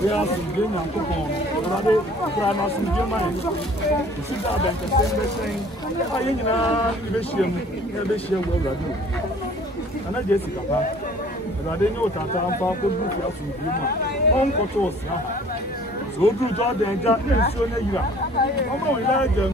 We are some game and coupon. We are not some game mind. You sit down and saying, I ain't well. And I just Jessica, but I didn't know that I'm far from you. Uncle Toss, so good, and that is so negative.